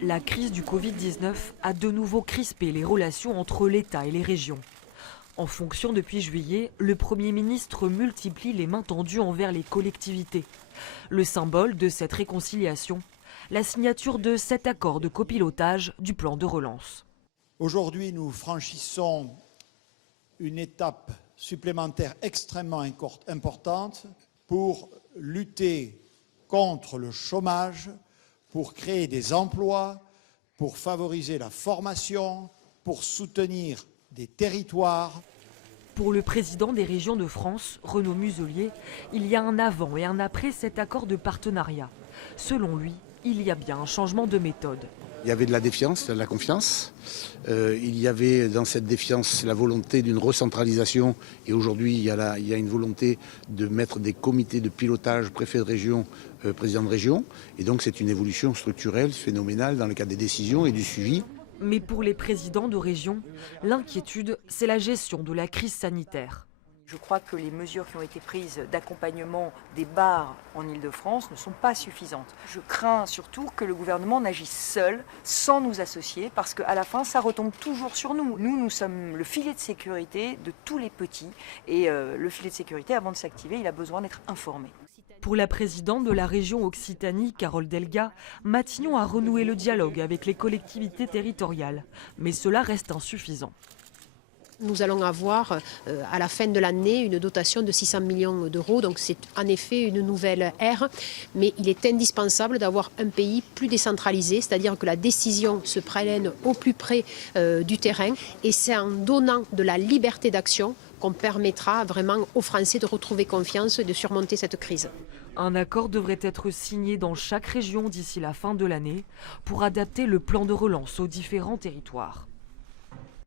La crise du Covid-19 a de nouveau crispé les relations entre l'État et les régions. En fonction depuis juillet, le Premier ministre multiplie les mains tendues envers les collectivités. Le symbole de cette réconciliation, la signature de 7 accords de copilotage du plan de relance. Aujourd'hui, nous franchissons une étape supplémentaire extrêmement importante pour lutter contre le chômage, pour créer des emplois, pour favoriser la formation, pour soutenir des territoires. Pour le président des régions de France, Renaud Muselier, il y a un avant et un après cet accord de partenariat. Selon lui, il y a bien un changement de méthode. Il y avait de la défiance, de la confiance. Il y avait dans cette défiance la volonté d'une recentralisation. Et aujourd'hui, il y a une volonté de mettre des comités de pilotage, préfets de région, présidents de région. Et donc c'est une évolution structurelle, phénoménale dans le cadre des décisions et du suivi. Mais pour les présidents de région, l'inquiétude, c'est la gestion de la crise sanitaire. Je crois que les mesures qui ont été prises d'accompagnement des bars en Île-de-France ne sont pas suffisantes. Je crains surtout que le gouvernement n'agisse seul, sans nous associer, parce qu'à la fin, ça retombe toujours sur nous. Nous sommes le filet de sécurité de tous les petits. Et le filet de sécurité, avant de s'activer, il a besoin d'être informé. Pour la présidente de la région Occitanie, Carole Delga, Matignon a renoué le dialogue avec les collectivités territoriales. Mais cela reste insuffisant. Nous allons avoir à la fin de l'année une dotation de 600 millions d'euros. Donc c'est en effet une nouvelle ère. Mais il est indispensable d'avoir un pays plus décentralisé, c'est-à-dire que la décision se prenne au plus près du terrain. Et c'est en donnant de la liberté d'action qu'on permettra vraiment aux Français de retrouver confiance et de surmonter cette crise. Un accord devrait être signé dans chaque région d'ici la fin de l'année pour adapter le plan de relance aux différents territoires.